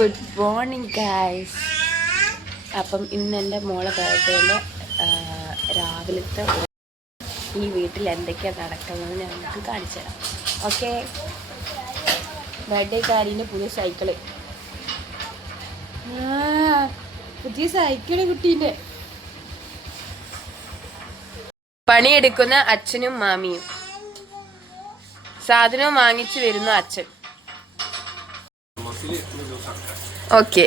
Good morning guys. അപ്പം ഇന്ന് എൻ്റെ മോളെ ബർത്ത്ഡേൻ്റെ രാവിലത്തെ ഈ വീട്ടിൽ എന്തൊക്കെയാണ് നടക്കുന്നത് ഞാൻ നിങ്ങൾക്ക് കാണിച്ചു തരാം. ഓക്കെ, ബർത്ത്ഡേക്കാരിൻ്റെ പുതിയ സൈക്കിള്, പുതിയ സൈക്കിള് കുട്ടീൻ്റെ. പണിയെടുക്കുന്ന അച്ഛനും മാമിയും, സാധനവും വാങ്ങിച്ചു വരുന്ന അച്ഛൻ. ഓക്കെ,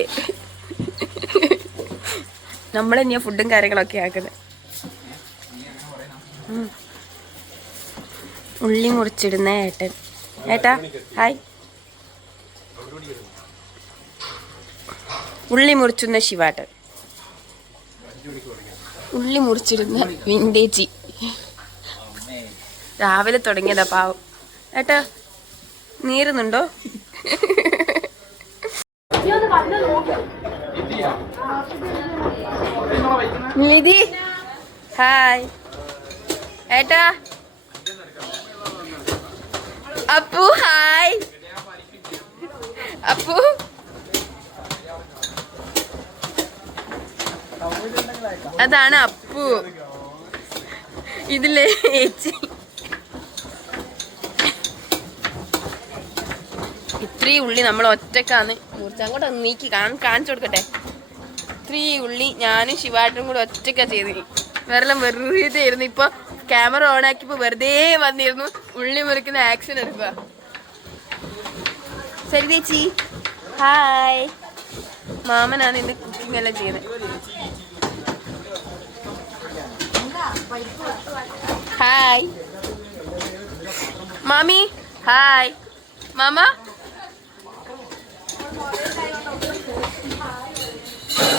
നമ്മൾ തന്നെയാ ഫുഡും കാര്യങ്ങളൊക്കെ ആക്കുന്നത്. ഉള്ളി മുറിച്ചിടുന്ന ഏട്ടൻ. ഏട്ടാ ഹായ്. ഉള്ളി മുറിച്ചുന്ന ശിവാട്ടൻ. ഉള്ളി മുറിച്ചിടുന്ന വിൻറ്റേജി. രാവിലെ തുടങ്ങിയതാ പാവം. ഏട്ടാ നീറുന്നുണ്ടോ? നിധി ഹായ്. ഏട്ടാ അപ്പു ഹായ്. അപ്പു അതാണ് അപ്പു. ഇതില്ലേ ചേച്ചി. ഇത്രയും ഉള്ളി നമ്മൾ ഒറ്റക്കാന്ന് അങ്ങോട്ട് നീക്കി കാണിച്ചു കൊടുക്കട്ടെ. ഇത്രയും ഉള്ളി ഞാനും ശിവാട്ടും കൂടെ ഒറ്റക്കാ ചെയ്ത്. വേറെ വെറുതെ ആയിരുന്നു. ഇപ്പൊ ക്യാമറ ഓൺ ആക്കിയപ്പോ വെറുതെ വന്നിരുന്നു ഉള്ളി മുറിക്കുന്ന ആക്ഷൻ എടുക്കുക. ശരി ചേച്ചി ഹായ്. മാമനാണ് ഇന്ന് കുക്കിംഗ് എല്ലാം ചെയ്യുന്നത്. ഹായ് മാമി ഹായ്. മാമ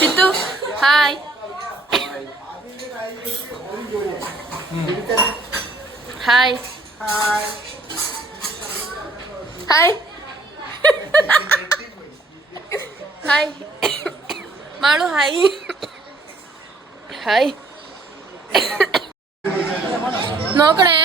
Chithu hi. Hi hi hi. Malu hi hi. നോക്കണേ.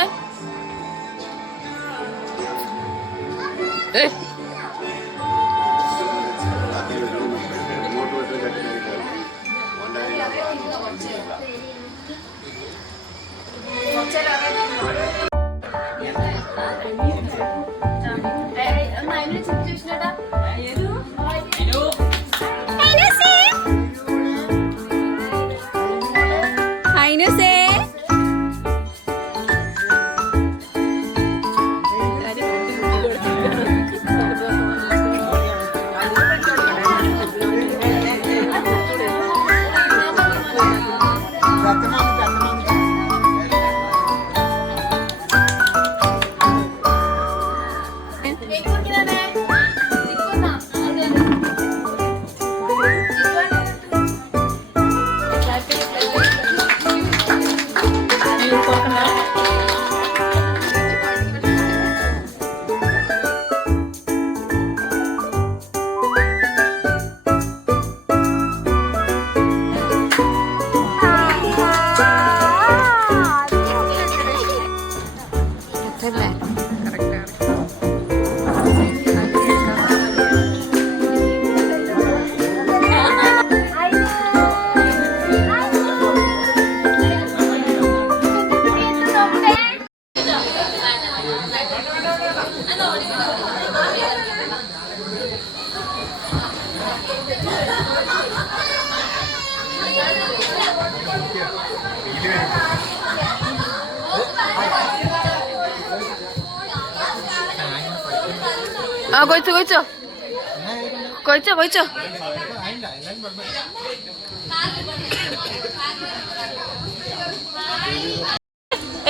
ആ കൊയ്ച്ചോ കൊയ്ച്ചോ കൊയ്ച്ചോ കൊയ്ച്ചോ.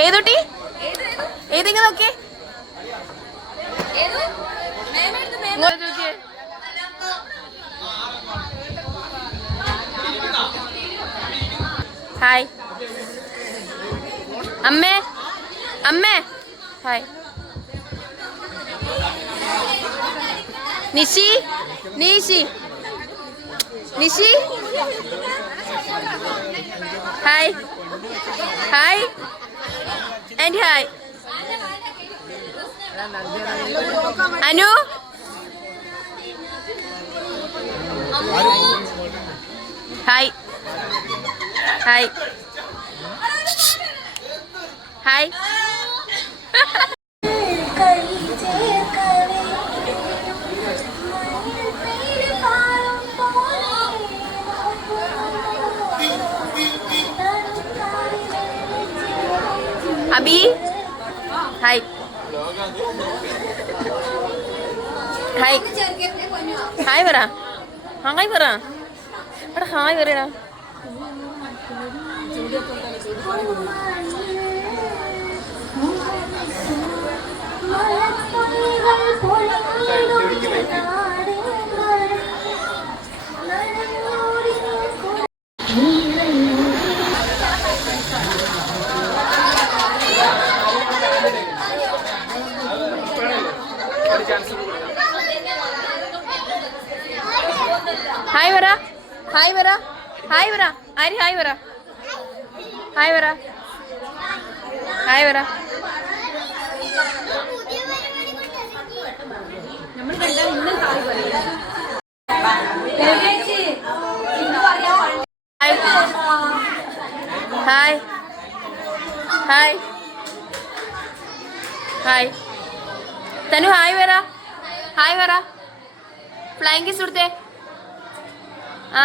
ഏതുട്ടി ഏതെങ്കിലും നോക്കിയേ. ഹായ് അമ്മേ അമ്മേ hi. Nishi Nishi Nishi hi hi and hi. Anu hi hi hi. Abi hi hi hi പറ ഹായ് പറ എടാ ഹായ് പറയടാ. ഹായ് പറ ഹായ് പറ ഹായ് പറ ആര് ഹായ് പറ ഹായ് പറ ഹായ് പറ. ഹായ് ഹായ് ഹായ് തനു ഹായ് പറ ഹായ് പറ. ഫ്ലൈങ് കിസ് കൊടുത്തേ. ആ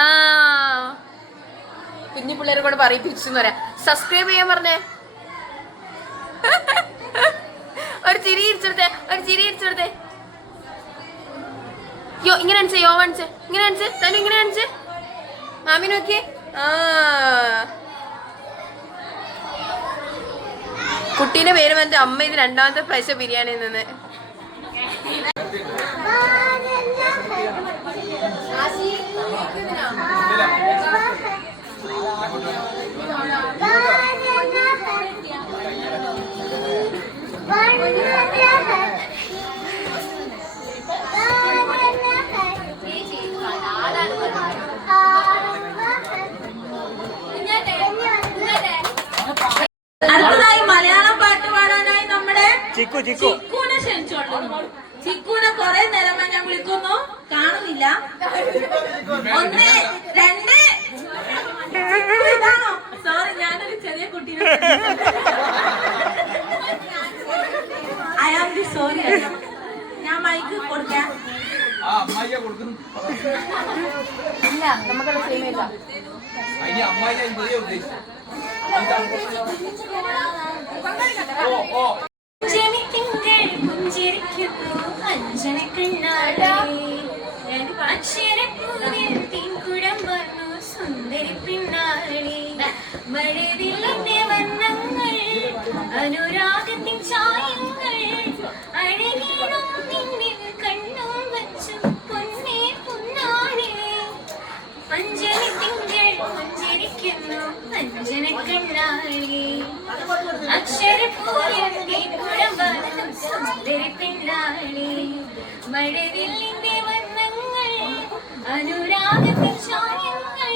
കുഞ്ഞു പിള്ളേരെ കൂടെ പറയിപ്പിച്ചെന്ന് പറയാം. സബ്സ്ക്രൈബ് ചെയ്യാൻ പറഞ്ഞേ. ഒരു ചിരി ഇരിച്ചെടുത്തേ ഒരു ചിരി ഇരിച്ചെടുത്തേ. യോ ഇങ്ങനെ അണിച്ചേ യോ അണിച്ചേ ഇങ്ങനെ അണിച്ചേ തനു ഇങ്ങനെ അണിച്ചേ. മാമി നോക്കിയേ. ആ കുട്ടീന്റെ പേര് എന്റെ അമ്മ ഇത് രണ്ടാമത്തെ പ്രാവശ്യം ബിരിയാണിയിൽ നിന്ന്. അടുത്തതായി മലയാളം പാട്ട് പാടാനായി നമ്മുടെ ചിക്കുനെ ക്ഷണിച്ചോളുന്നു. ചിക്കുനെ കുറെ നേരമായി ഞാൻ വിളിക്കുന്നു, കാണുന്നില്ല. 1 2 ഇതാണോ? സോറി, ഞാനൊരു ചെറിയ കുട്ടീനെ. I am the sorry. ഞാൻ മൈക്ക് കൊടുക്കാം. ഇല്ല നമുക്കുള്ള സിനിമയില്ല. സുന്ദരി പിന്നാളി മഴവില്ലിന്റെ വർണ്ണങ്ങൾ അനുരാഗത്തിൻ ചായങ്ങൾ അഴകീടും നിന്നിൽ കണ്ണും വച്ചു പൊന്നേ പുന്നാളി അഞ്ജലി തിങ്കൾ പുഞ്ചിരിക്കുന്നു അഞ്ജന കണ്ണാളി അക്ഷരപൂരന്റെ കുഴമ്പാടും സുന്ദരി പിന്നാളി മഴവില്ലിന്റെ വർണ്ണങ്ങൾ അനുരാഗത്തിൻ ചായങ്ങൾ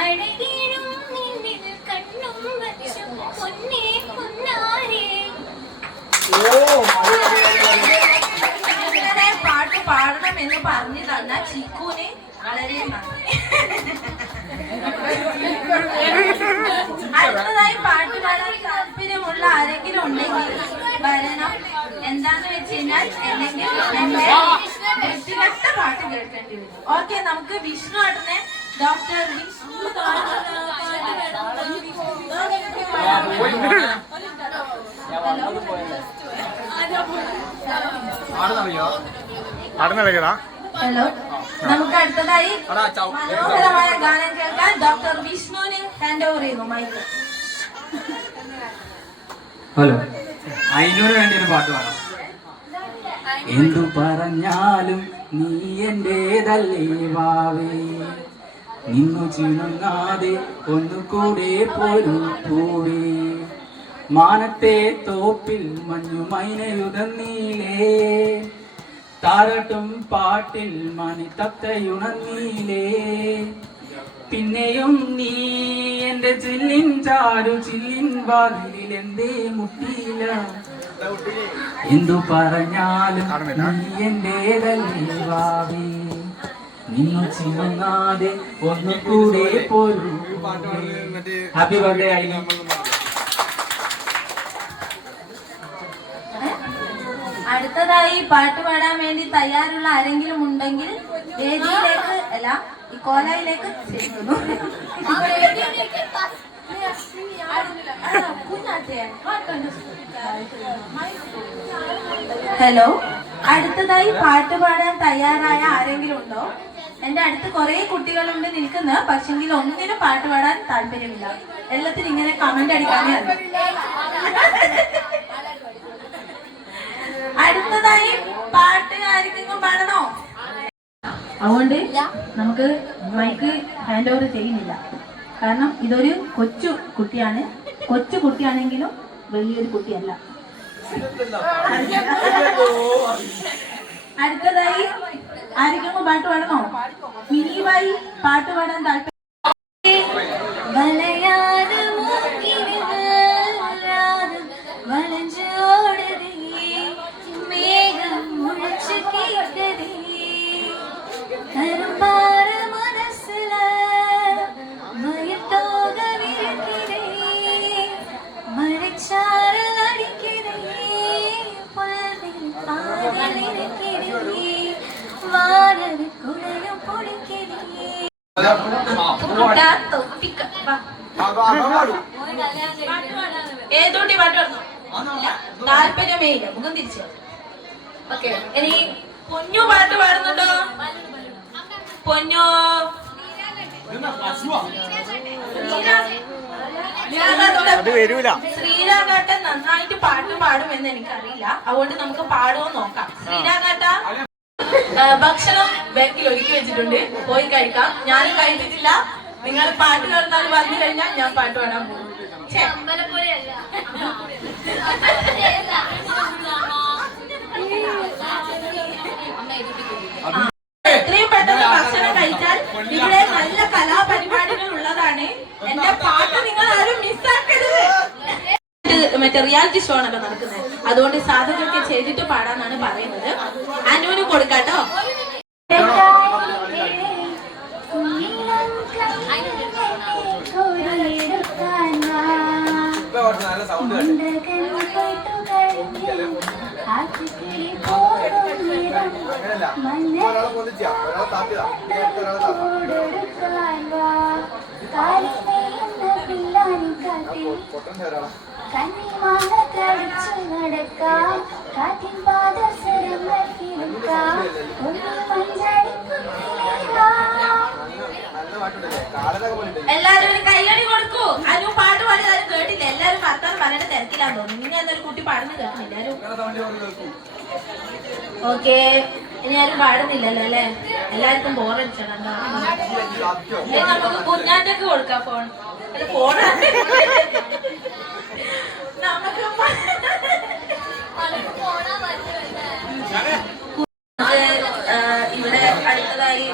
അഴകീടും നിന്നിൽ കണ്ണും വച്ചു പൊന്നേ പുന്നാളി. ഇങ്ങനെ പാട്ട് പാടണം എന്ന് പറഞ്ഞു തന്ന ചിക്കുനെ വളരെ നന്ദി. അടുത്തതായി പാട്ട് പാടാൻ താല്പര്യമുള്ള ആരെങ്കിലും ഉണ്ടെങ്കിൽ വരണം. എന്താന്ന് വെച്ച് കഴിഞ്ഞാൽ അല്ലെങ്കിൽ എന്റെ വ്യക്തിഗത പാട്ട് കേൾക്കേണ്ടി വരും. ഓക്കെ, നമുക്ക് വിഷ്ണു ഏട്ടനെ ഡോക്ടർ വിഷ്ണു ഹലോ. നമുക്ക് അടുത്തതായി മനോഹരമായ ഗാനം കേൾക്കാൻ ഡോക്ടർ വിഷ്ണുവിന് ഹാൻഡ് ഓവർ ചെയ്യുന്നു മൈക്ക്. ഹലോ, അതിനോട് വേണ്ടി ഒരു പാട്ട് പാടാം. എന്തു പറഞ്ഞാലും നീ എന്റേതല്ലേ വാവേ, നിന്നു ചിണങ്ങാതെ ഒന്നുകൂടെ പോരും പൂവേ, മാനത്തെ തോപ്പിൽ മഞ്ഞു മൈനയുടന്നീലേ, താരട്ടും പാട്ടിൽ മണിത്തത്തയുണന്നീലേ, പിന്നെയും നീ എന്റെ ചില്ലിൻ ചാരു ചില്ലിൻ വാതിലിൽ എന്തേ മുട്ടിയില്ല, എന്തു പറഞ്ഞാലും നീ എന്റേതല്ലേ വാവേ, നിന്നു ചിമങ്ങാതെ ഒന്നു കൂടെ പോരൂ. Happy birthday Aini. അടുത്തതായി പാട്ട് പാടാൻ വേണ്ടി തയ്യാറുള്ള ആരെങ്കിലും ഉണ്ടെങ്കിൽ വേദിയിലേക്ക് അല്ല ഈ കോലയിലേക്ക് ക്ഷണിക്കുന്നു. ഹലോ, അടുത്തതായി പാട്ട് പാടാൻ തയ്യാറായ ആരെങ്കിലും ഉണ്ടോ? എന്റെ അടുത്ത് കുറെ കുട്ടികളുണ്ട് നിൽക്കുന്നത്, പക്ഷെങ്കിൽ ഒന്നിനും പാട്ട് പാടാൻ താല്പര്യമില്ല. എല്ലാത്തിനും ഇങ്ങനെ കമന്റ് അടിക്കാനേ അറിയാം. അടുത്തതായി പാട്ട് ആർക്കെങ്കിലും പാടണോ? അതുകൊണ്ട് നമുക്ക് മൈക്ക് ഹാൻഡ് ഓവർ ചെയ്യുന്നില്ല. കാരണം ഇതൊരു കൊച്ചു കുട്ടിയാണ്. കൊച്ചു കുട്ടിയാണെങ്കിലും വലിയൊരു കുട്ടിയല്ല. അടുത്തതായി ആർക്കെങ്കിലും പാട്ട് പാടണോ? മിനിബായി പാട്ട് പാടാൻ താല്പര്യം. ഏതോട്ടി പാട്ട് പാടുന്നു? താല്പര്യമേ ഇല്ല. മുഖം തിരിച്ചു. ഓക്കെ, ഇനി പൊന്നു പാട്ട് പാടുന്നുണ്ടോ? പൊന്നു ശ്രീരാഘാട്ടൻ നന്നായിട്ട് പാട്ട് പാടുമെന്ന് എനിക്കറിയില്ല. അതുകൊണ്ട് നമുക്ക് പാടുമോ നോക്കാം. ശ്രീരാഘാട്ട, ഭക്ഷണം ബാങ്കിൽ ഒരുക്കി വെച്ചിട്ടുണ്ട്, പോയി കഴിക്കാം. ഞാനും കഴിച്ചിട്ടില്ല. നിങ്ങൾ പാട്ട് കേൾക്കാൻ വന്നു കഴിഞ്ഞാൽ ഞാൻ പാട്ട് പാടാൻ പോകും. എത്രയും പെട്ടെന്ന് ഭക്ഷണം കഴിച്ചാൽ ഇവിടെ നല്ല കലാപരിപാടികൾ ഉള്ളതാണ്. എന്റെ പാട്ട് നിങ്ങൾ ആരും മിസ്സാക്കരുത്. മറ്റേ റിയാലിറ്റി ഷോ ആണല്ലോ നടക്കുന്നത്. അതുകൊണ്ട് സാധനമൊക്കെ ചെയ്തിട്ട് പാടാന്നാണ് പറയുന്നത്. അനുവിന് കൊടുക്കാട്ടോ. എല്ലാരും ഒരു കയ്യടി കൊടുക്കൂ. അനു പാട്ട് പാടി ആരും കേട്ടില്ല. എല്ലാരും വർത്താനം പറയേണ്ട തിരക്കിലാന്ന് തോന്നുന്നു. നിങ്ങൾ എന്നൊരു കുട്ടി പാടുന്ന കേൾക്കുന്നില്ല. ഓക്കെ, ഇനി ആരും പാടുന്നില്ലല്ലോ അല്ലെ? എല്ലാവർക്കും ബോറടിച്ചാണ്. നമുക്ക് കുഞ്ഞാറ്റക്ക് കൊടുക്കാം ഫോൺ. ഫോൺ നമുക്ക് ഇവിടെ അടുത്തതായി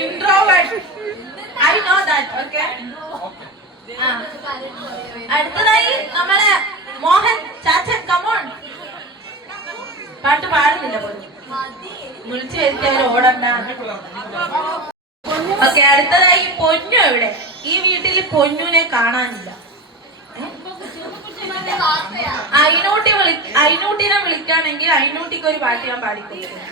introvert. I know that. Okay. അടുത്തതായി നമ്മളെ മോഹൻ ചാച്ചൻ, കമോൺ. പാട്ട് പാടുന്നില്ല പോലും, വിളിച്ചു വരുത്തിയവര് ഓടണ്ട. ഓക്കെ, അടുത്തതായി പൊന്നു. എവിടെ? ഈ വീട്ടിൽ പൊന്നുവിനെ കാണാനില്ല. അയിനൂട്ടിനെ വിളിക്കാണെങ്കിൽ അയിനൂട്ടിക്ക് ഒരു പാട്ട് ഞാൻ പാടിക്കൊടുക്കും.